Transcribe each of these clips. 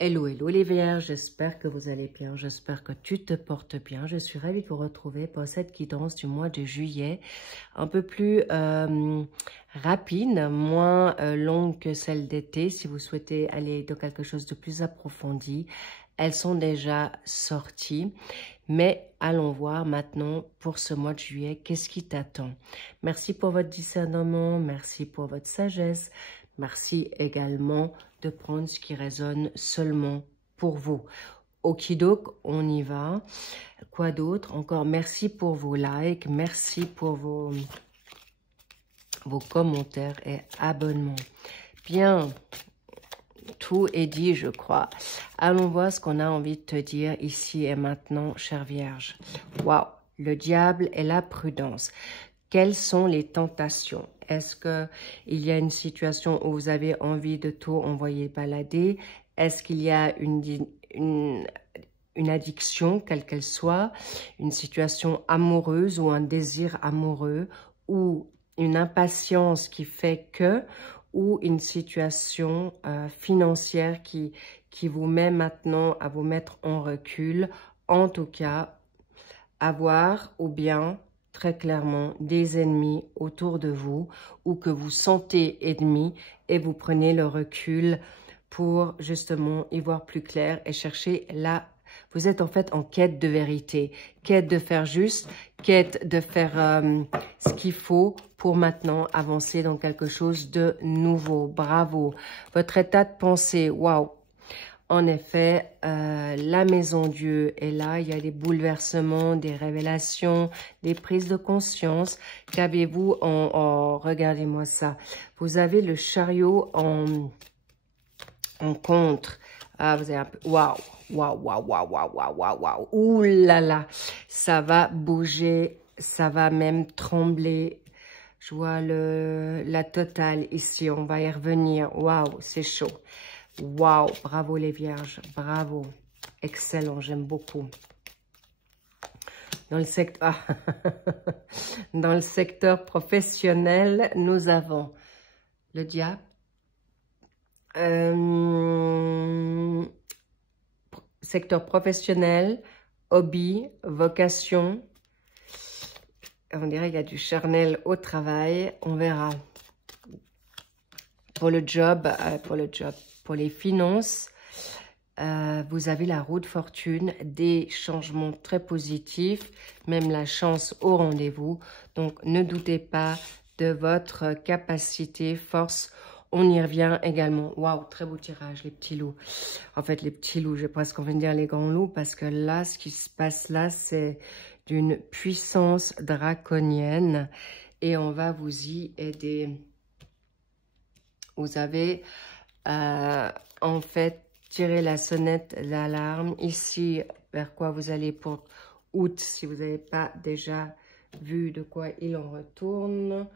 Hello, hello les Vierges, j'espère que vous allez bien, j'espère que tu te portes bien. Je suis ravie de vous retrouver pour cette guidance du mois de juillet, un peu plus rapide, moins longue que celle d'été. Si vous souhaitez aller dans quelque chose de plus approfondi, elles sont déjà sorties. Mais allons voir maintenant pour ce mois de juillet, qu'est-ce qui t'attend? Merci pour votre discernement, merci pour votre sagesse, merci également de prendre ce qui résonne seulement pour vous. Okidok, on y va. Quoi d'autre? Encore merci pour vos likes, merci pour vos commentaires et abonnements. Bien, tout est dit, je crois. Allons voir ce qu'on a envie de te dire ici et maintenant, chère Vierge. Waouh, le diable et la prudence. Quelles sont les tentations? Est-ce qu'il y a une situation où vous avez envie de tout envoyer balader? Est-ce qu'il y a une addiction, quelle qu'elle soit, une situation amoureuse ou un désir amoureux, ou une impatience qui fait que, ou une situation financière qui vous met maintenant à vous mettre en recul? En tout cas, avoir ou bien très clairement des ennemis autour de vous ou que vous sentez ennemis et vous prenez le recul pour justement y voir plus clair et chercher là. Vous êtes en fait en quête de vérité, quête de faire juste, quête de faire ce qu'il faut pour maintenant avancer dans quelque chose de nouveau. Bravo. Votre état de pensée, waouh. En effet, la maison Dieu est là. Il y a des bouleversements, des révélations, des prises de conscience. Qu'avez-vous regardez-moi ça. Vous avez le chariot en contre. Ah, vous avez un peu... Waouh, waouh, waouh, waouh, waouh, waouh, waouh, waouh. Ouh là là, ça va bouger, ça va même trembler. Je vois la totale ici, on va y revenir. Waouh, c'est chaud. Waouh, bravo les Vierges, bravo. Excellent, j'aime beaucoup. Dans le secteur, dans le secteur professionnel, nous avons le diable. Secteur professionnel, hobby, vocation. On dirait qu'il y a du charnel au travail. On verra. Pour le job, pour les finances, vous avez la roue de fortune, des changements très positifs, même la chance au rendez-vous. Donc, ne doutez pas de votre capacité, force. On y revient également. Waouh, très beau tirage, les petits loups. En fait, les petits loups, j'ai presque envie de dire les grands loups, parce que là, ce qui se passe là, c'est d'une puissance draconienne. Et on va vous y aider. Vous avez, en fait, tiré la sonnette d'alarme. Ici, vers quoi vous allez pour août, si vous n'avez pas déjà vu de quoi il en retourne.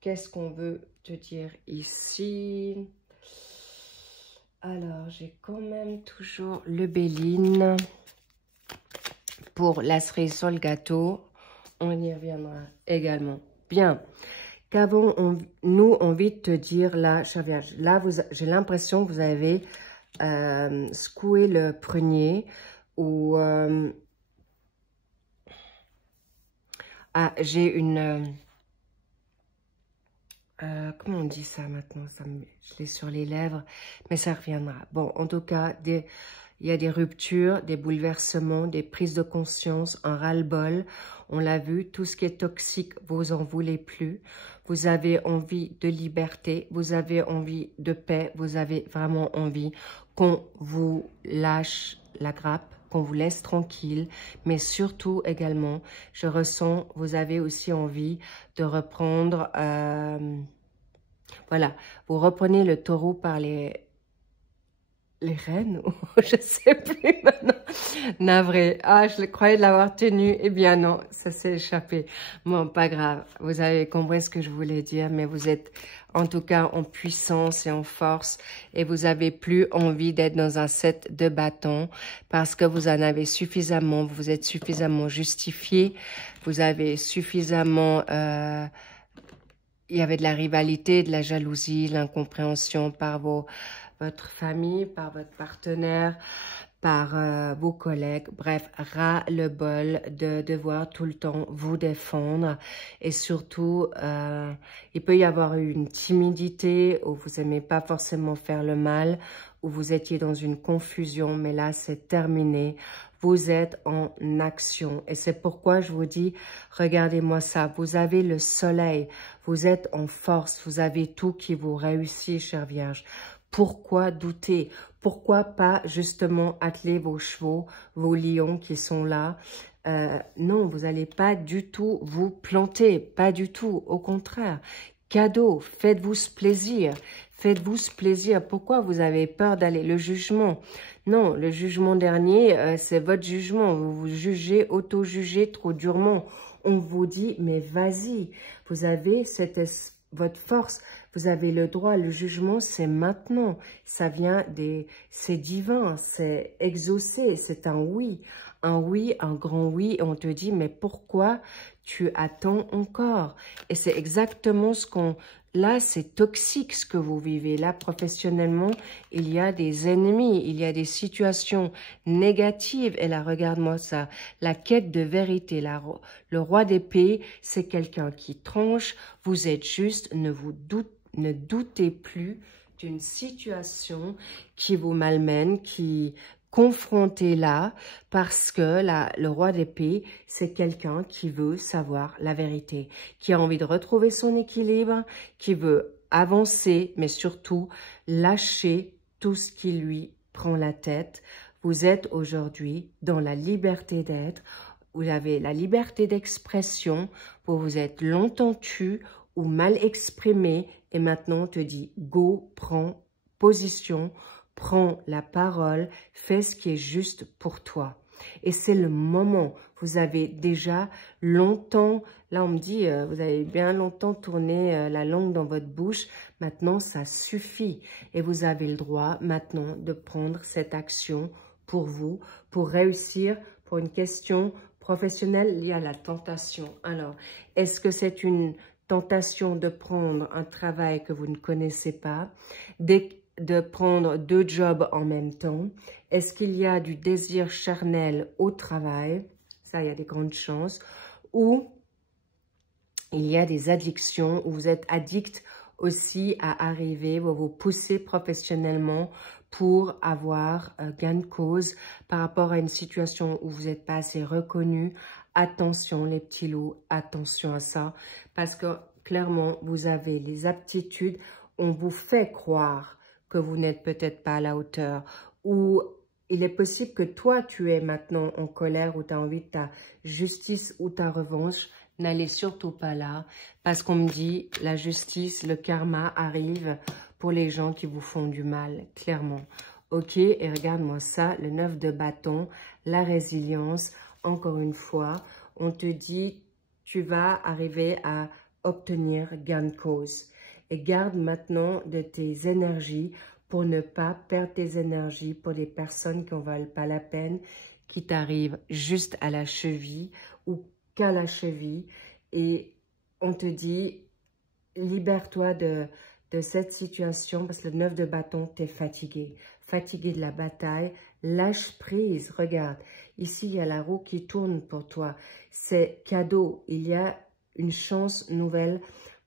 Qu'est-ce qu'on veut te dire ici? Alors, j'ai quand même toujours le Béline pour la cerise sur le gâteau. On y reviendra également. Bien. Qu'avons-nous envie de te dire là, chère Vierge? Là, j'ai l'impression que vous avez secoué le prunier ou... j'ai une... comment on dit ça maintenant? Je l'ai sur les lèvres, mais ça reviendra. Bon, en tout cas, il y a des ruptures, des bouleversements, des prises de conscience, un ras-le-bol. On l'a vu, tout ce qui est toxique, vous en voulez plus. Vous avez envie de liberté, vous avez envie de paix, vous avez vraiment envie qu'on vous lâche la grappe, qu'on vous laisse tranquille, mais surtout également, je ressens, vous avez aussi envie de reprendre, voilà, vous reprenez le taureau par les rênes, je sais plus maintenant, navré, je croyais l'avoir tenu, eh bien non, ça s'est échappé. Bon, pas grave, vous avez compris ce que je voulais dire, mais vous êtes en tout cas en puissance et en force, et vous avez plus envie d'être dans un set de bâtons, parce que vous en avez suffisamment, vous êtes suffisamment justifié, vous avez suffisamment... il y avait de la rivalité, de la jalousie, l'incompréhension par vos votre famille, par votre partenaire, par vos collègues, bref, ras-le-bol de devoir tout le temps vous défendre. Et surtout, il peut y avoir une timidité où vous n'aimez pas forcément faire le mal, où vous étiez dans une confusion, mais là, c'est terminé. Vous êtes en action. Et c'est pourquoi je vous dis, regardez-moi ça, vous avez le soleil, vous êtes en force, vous avez tout qui vous réussit, chère Vierge. Pourquoi douter? Pourquoi pas justement atteler vos chevaux, vos lions qui sont là? Non, vous n'allez pas du tout vous planter, pas du tout, au contraire. Cadeau, faites-vous ce plaisir, faites-vous ce plaisir. Pourquoi vous avez peur d'aller? Le jugement, non, le jugement dernier, c'est votre jugement. Vous vous jugez, auto-jugez trop durement. On vous dit, mais vas-y, vous avez votre force, vous avez le droit. Le jugement, c'est maintenant. Ça vient c'est divin, c'est exaucé, c'est un oui, un grand oui. Et on te dit, mais pourquoi tu attends encore? Et c'est exactement ce qu'on... Là, c'est toxique ce que vous vivez. Là, professionnellement, il y a des ennemis, il y a des situations négatives. Et là, regarde-moi ça. La quête de vérité, le roi d'épée, c'est quelqu'un qui tranche. Vous êtes juste, ne doutez plus d'une situation qui vous malmène, qui confronté là, parce que le roi d'épée, c'est quelqu'un qui veut savoir la vérité, qui a envie de retrouver son équilibre, qui veut avancer, mais surtout lâcher tout ce qui lui prend la tête. Vous êtes aujourd'hui dans la liberté d'être, vous avez la liberté d'expression, vous vous êtes longtemps tu ou mal exprimé, et maintenant on te dit go, prends position, prends la parole, fais ce qui est juste pour toi. Et c'est le moment. Vous avez déjà longtemps, là on me dit, vous avez bien longtemps tourné la langue dans votre bouche. Maintenant, ça suffit. Et vous avez le droit maintenant de prendre cette action pour vous, pour réussir, pour une question professionnelle. Il y a la tentation. Alors, est-ce que c'est une tentation de prendre un travail que vous ne connaissez pas, de prendre 2 jobs en même temps? Est-ce qu'il y a du désir charnel au travail? Ça, il y a des grandes chances. Ou il y a des addictions, où vous êtes addict aussi à arriver, vous poussez professionnellement pour avoir gain de cause par rapport à une situation où vous n'êtes pas assez reconnu. Attention les petits loups, attention à ça, parce que clairement, vous avez les aptitudes, on vous fait croire que vous n'êtes peut-être pas à la hauteur, ou il est possible que toi, tu es maintenant en colère, ou tu as envie de ta justice ou ta revanche. N'allez surtout pas là, parce qu'on me dit, la justice, le karma arrive pour les gens qui vous font du mal, clairement. Ok, et regarde-moi ça, le 9 de bâton, la résilience. Encore une fois, on te dit, tu vas arriver à obtenir gain de cause. Et garde maintenant de tes énergies pour ne pas perdre tes énergies pour les personnes qui n'en valent pas la peine, qui t'arrivent juste à la cheville ou qu'à la cheville. Et on te dit, libère-toi de cette situation, parce que le 9 de bâton, tu es fatigué. Fatigué de la bataille, lâche prise. Regarde, ici, il y a la roue qui tourne pour toi. C'est cadeau. Il y a une chance nouvelle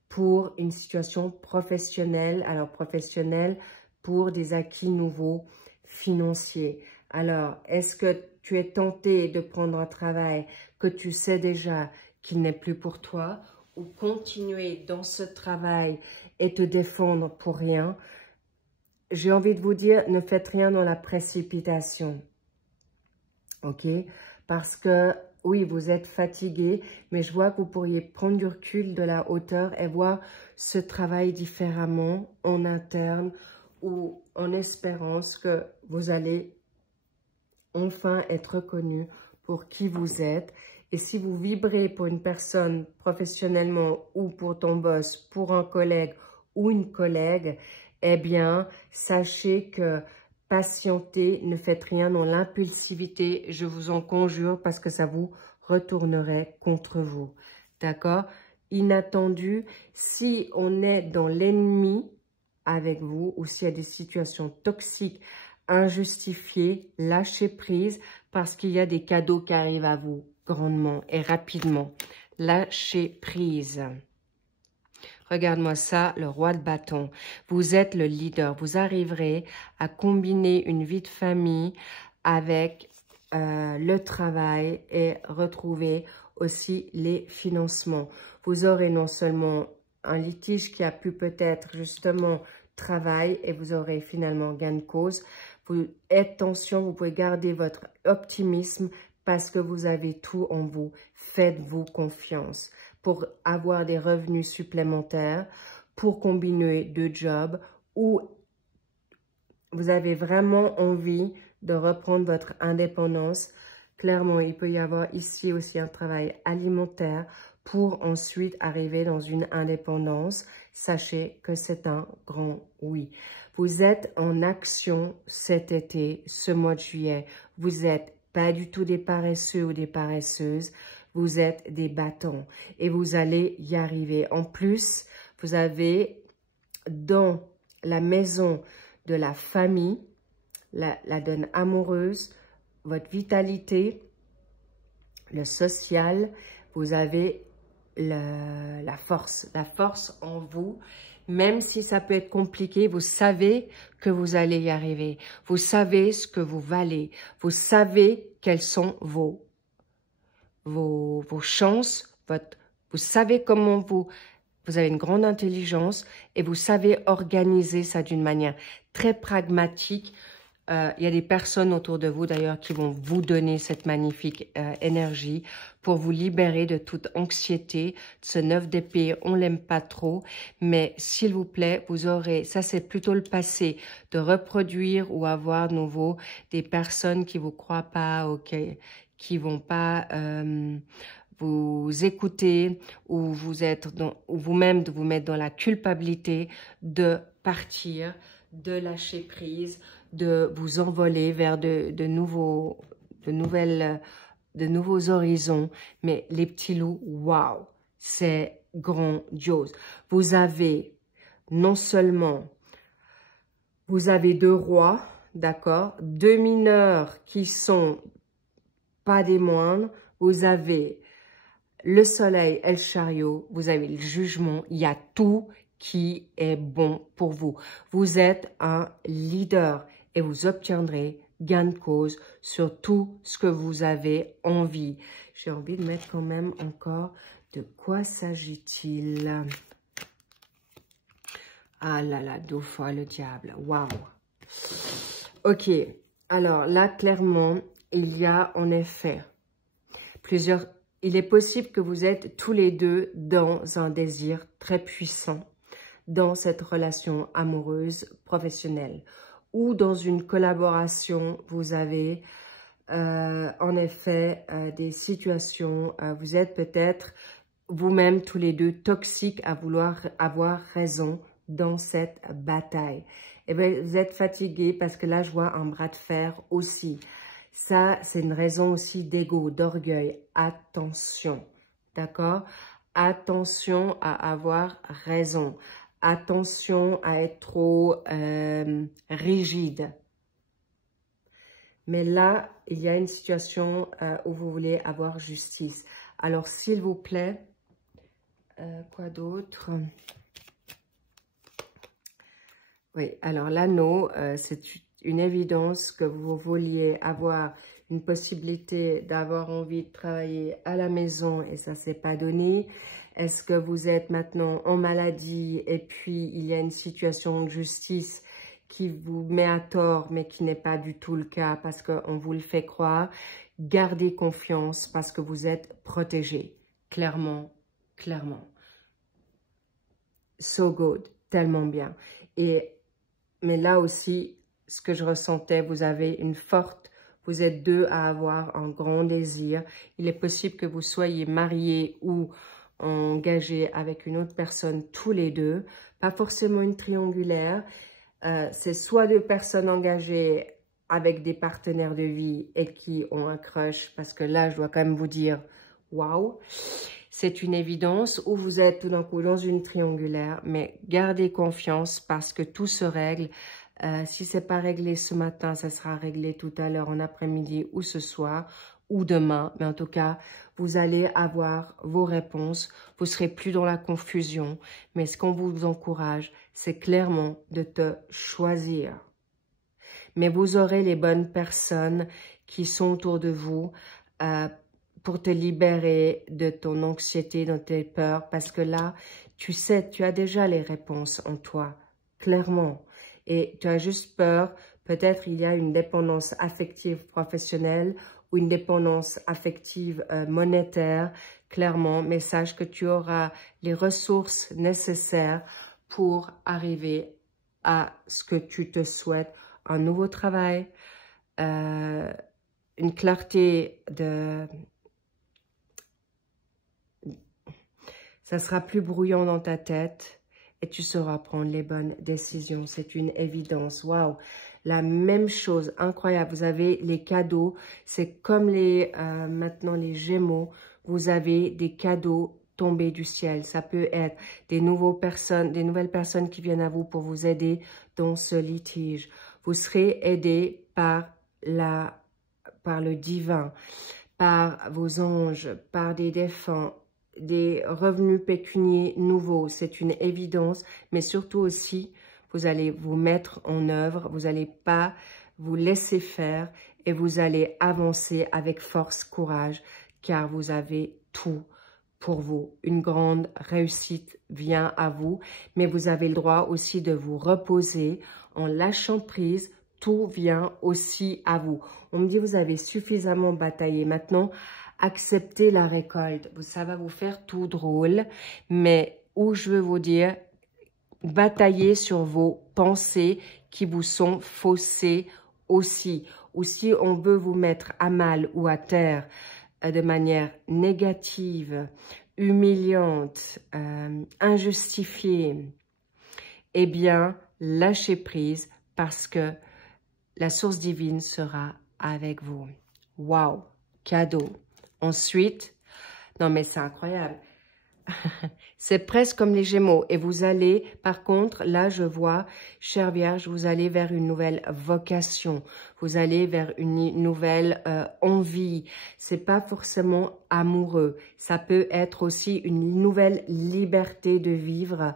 pour une situation professionnelle. Alors, professionnelle pour des acquis nouveaux financiers. Alors, est-ce que tu es tenté de prendre un travail que tu sais déjà qu'il n'est plus pour toi, ou continuer dans ce travail et te défendre pour rien? J'ai envie de vous dire, ne faites rien dans la précipitation. Ok? Parce que, oui, vous êtes fatigué, mais je vois que vous pourriez prendre du recul, de la hauteur et voir ce travail différemment en interne, ou en espérance que vous allez enfin être reconnu pour qui vous êtes. Et si vous vibrez pour une personne professionnellement, ou pour ton boss, pour un collègue ou une collègue, eh bien, sachez que patientez, ne faites rien dans l'impulsivité, je vous en conjure, parce que ça vous retournerait contre vous. D'accord? Inattendu, si on est dans l'ennemi, avec vous, ou s'il y a des situations toxiques, injustifiées, lâchez prise parce qu'il y a des cadeaux qui arrivent à vous grandement et rapidement. Lâchez prise. Regarde-moi ça, le roi de bâton. Vous êtes le leader. Vous arriverez à combiner une vie de famille avec le travail et retrouver aussi les financements. Vous aurez non seulement un litige qui a pu peut-être justement travail et vous aurez finalement gain de cause. Attention, vous pouvez garder votre optimisme parce que vous avez tout en vous. Faites-vous confiance pour avoir des revenus supplémentaires, pour combiner deux jobs ou vous avez vraiment envie de reprendre votre indépendance. Clairement, il peut y avoir ici aussi un travail alimentaire pour ensuite arriver dans une indépendance. Sachez que c'est un grand oui. Vous êtes en action cet été, ce mois de juillet. Vous n'êtes pas du tout des paresseux ou des paresseuses. Vous êtes des battants et vous allez y arriver. En plus, vous avez dans la maison de la famille, la donne amoureuse, votre vitalité, le social, vous avez la force en vous. Même si ça peut être compliqué, vous savez que vous allez y arriver. Vous savez ce que vous valez. Vous savez quelles sont vos chances. Vous savez comment vous avez une grande intelligence et vous savez organiser ça d'une manière très pragmatique. Il y a des personnes autour de vous d'ailleurs qui vont vous donner cette magnifique énergie pour vous libérer de toute anxiété. Ce 9 d'épée, on l'aime pas trop, mais s'il vous plaît, vous aurez, ça c'est plutôt le passé, de reproduire ou avoir de nouveau des personnes qui vous croient pas ou qui vont pas vous écouter ou ou vous-même de vous mettre dans la culpabilité de partir, de lâcher prise, de vous envoler vers de nouveaux horizons. Mais les petits loups, waouh, c'est grandiose. Vous avez non seulement, vous avez deux rois, d'accord, deux mineurs qui sont pas des moindres, vous avez le soleil et le chariot, vous avez le jugement, il y a tout qui est bon pour vous. Vous êtes un leader et vous obtiendrez gain de cause sur tout ce que vous avez envie. J'ai envie de mettre quand même encore de quoi s'agit-il. Ah là là, deux fois le diable. Waouh. Ok, alors là, clairement, il y a en effet plusieurs... Il est possible que vous êtes tous les deux dans un désir très puissant, dans cette relation amoureuse, professionnelle, ou dans une collaboration, vous avez en effet des situations, vous êtes peut-être vous-même tous les deux toxiques à vouloir avoir raison dans cette bataille. Et bien, vous êtes fatigué parce que là, je vois un bras de fer aussi. Ça, c'est une raison aussi d'ego, d'orgueil. Attention, d'accord? Attention à avoir raison. Attention à être trop rigide. Mais là, il y a une situation où vous voulez avoir justice. Alors, s'il vous plaît, quoi d'autre? Oui, alors l'anneau, c'est une évidence que vous vouliez avoir une possibilité d'avoir envie de travailler à la maison et ça ne s'est pas donné. Est-ce que vous êtes maintenant en maladie et puis il y a une situation de justice qui vous met à tort mais qui n'est pas du tout le cas parce qu'on vous le fait croire? Gardez confiance parce que vous êtes protégé. Clairement, clairement. So good, tellement bien. Mais là aussi, ce que je ressentais, vous avez vous êtes deux à avoir un grand désir. Il est possible que vous soyez mariés ou engagés avec une autre personne, tous les deux. Pas forcément une triangulaire. C'est soit deux personnes engagées avec des partenaires de vie et qui ont un crush, parce que là, je dois quand même vous dire, waouh. c'est une évidence, ou vous êtes tout d'un coup dans une triangulaire, mais gardez confiance parce que tout se règle. Si ce n'est pas réglé ce matin, ça sera réglé tout à l'heure en après-midi ou ce soir ou demain. Mais en tout cas, vous allez avoir vos réponses. Vous ne serez plus dans la confusion. Mais ce qu'on vous encourage, c'est clairement de te choisir. Mais vous aurez les bonnes personnes qui sont autour de vous pour te libérer de ton anxiété, de tes peurs. Parce que là, tu sais, tu as déjà les réponses en toi, clairement. Et tu as juste peur, peut-être il y a une dépendance affective professionnelle ou une dépendance affective monétaire, clairement. Mais sache que tu auras les ressources nécessaires pour arriver à ce que tu te souhaites. Un nouveau travail, une clarté de... Ça sera plus brouillon dans ta tête et tu sauras prendre les bonnes décisions. C'est une évidence. Waouh! La même chose, incroyable. Vous avez les cadeaux. C'est comme maintenant les Gémeaux. Vous avez des cadeaux tombés du ciel. Ça peut être des nouvelles personnes qui viennent à vous pour vous aider dans ce litige. Vous serez aidé par le divin, par vos anges, par des défunts, des revenus pécuniaires nouveaux. C'est une évidence, mais surtout aussi, vous allez vous mettre en œuvre, vous n'allez pas vous laisser faire et vous allez avancer avec force, courage, car vous avez tout pour vous. Une grande réussite vient à vous, mais vous avez le droit aussi de vous reposer en lâchant prise. Tout vient aussi à vous. On me dit, vous avez suffisamment bataillé. Maintenant, acceptez la récolte. Ça va vous faire tout drôle, mais où je veux vous dire, bataillez sur vos pensées qui vous sont faussées aussi. Ou si on veut vous mettre à mal ou à terre de manière négative, humiliante, injustifiée, eh bien, lâchez prise parce que la source divine sera avec vous. Waouh, cadeau. Ensuite, non mais c'est incroyable. C'est presque comme les Gémeaux. Et vous allez, par contre, là je vois, chère Vierge, vous allez vers une nouvelle vocation. Vous allez vers une nouvelle envie. C'est pas forcément amoureux. Ça peut être aussi une nouvelle liberté de vivre,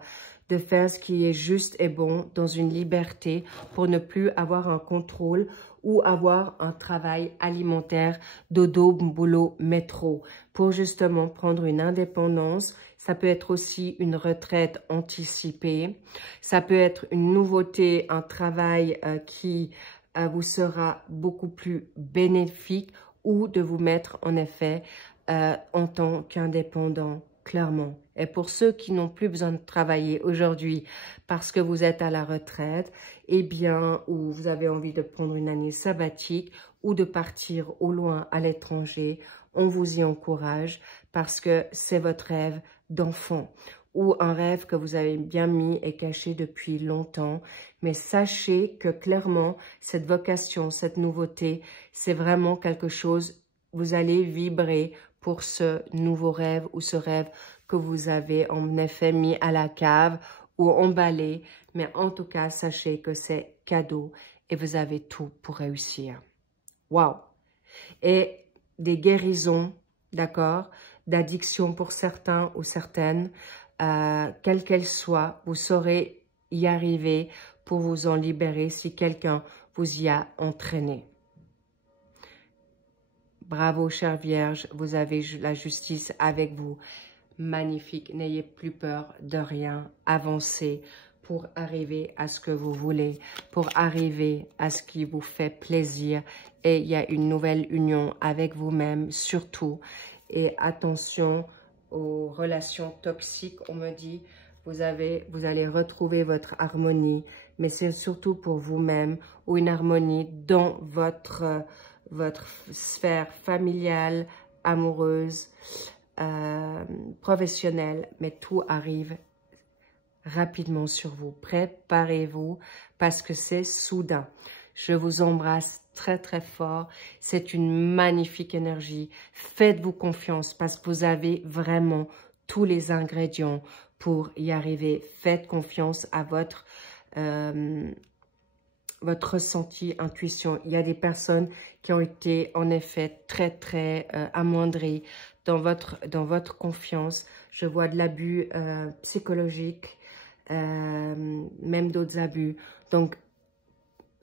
de faire ce qui est juste et bon dans une liberté pour ne plus avoir un contrôle ou avoir un travail alimentaire, dodo, boulot, métro, pour justement prendre une indépendance. Ça peut être aussi une retraite anticipée. Ça peut être une nouveauté, un travail qui vous sera beaucoup plus bénéfique ou de vous mettre en effet en tant qu'indépendant, clairement. Et pour ceux qui n'ont plus besoin de travailler aujourd'hui parce que vous êtes à la retraite, eh bien, ou vous avez envie de prendre une année sabbatique ou de partir au loin à l'étranger, on vous y encourage parce que c'est votre rêve d'enfant ou un rêve que vous avez bien mis et caché depuis longtemps. Mais sachez que clairement, cette vocation, cette nouveauté, c'est vraiment quelque chose, vous allez vibrer pour ce nouveau rêve ou ce rêve que vous avez en effet mis à la cave ou emballé. Mais en tout cas, sachez que c'est cadeau et vous avez tout pour réussir. Waouh! Et des guérisons, d'accord, d'addiction pour certains ou certaines, quelles qu'elles soient, vous saurez y arriver pour vous en libérer si quelqu'un vous y a entraîné. Bravo, chère Vierge, vous avez la justice avec vous. Magnifique, n'ayez plus peur de rien, avancez pour arriver à ce que vous voulez, pour arriver à ce qui vous fait plaisir. Et il y a une nouvelle union avec vous-même, surtout. Et attention aux relations toxiques, on me dit, vous allez retrouver votre harmonie, mais c'est surtout pour vous-même, ou une harmonie dans votre sphère familiale, amoureuse, professionnelle, mais tout arrive rapidement sur vous. Préparez-vous parce que c'est soudain. Je vous embrasse très très fort. C'est une magnifique énergie. Faites-vous confiance parce que vous avez vraiment tous les ingrédients pour y arriver. Faites confiance à votre ressenti, intuition. Il y a des personnes qui ont été en effet très très amoindries dans votre confiance. Je vois de l'abus psychologique, même d'autres abus. Donc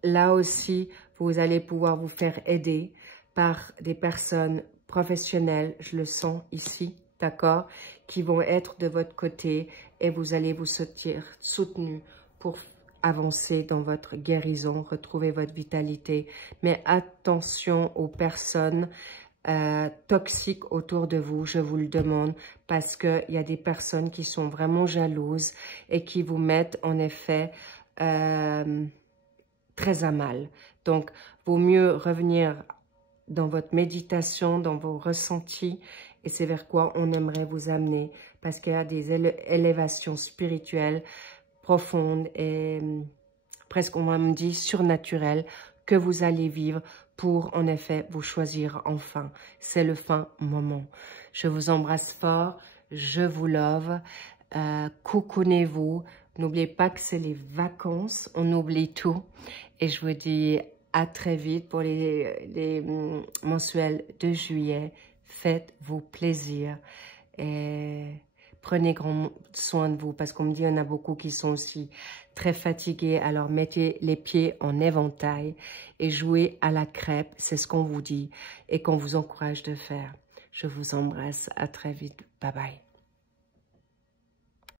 là aussi, vous allez pouvoir vous faire aider par des personnes professionnelles, je le sens ici, d'accord, qui vont être de votre côté et vous allez vous sentir soutenu pour avancer dans votre guérison, retrouver votre vitalité. Mais attention aux personnes toxiques autour de vous, je vous le demande, parce qu'il y a des personnes qui sont vraiment jalouses et qui vous mettent en effet très à mal. Donc, vaut mieux revenir dans votre méditation, dans vos ressentis, et c'est vers quoi on aimerait vous amener, parce qu'il y a des élévations spirituelles profondes et presque, on va me dire, surnaturelles que vous allez vivre pour, en effet, vous choisir enfin. C'est le fin moment. Je vous embrasse fort, je vous love, coucounez-vous. N'oubliez pas que c'est les vacances, on oublie tout. Et je vous dis à très vite pour les mensuels de juillet. Faites-vous plaisir et prenez grand soin de vous parce qu'on me dit qu'il y en a beaucoup qui sont aussi très fatigués. Alors mettez les pieds en éventail et jouez à la crêpe. C'est ce qu'on vous dit et qu'on vous encourage de faire. Je vous embrasse. À très vite. Bye bye.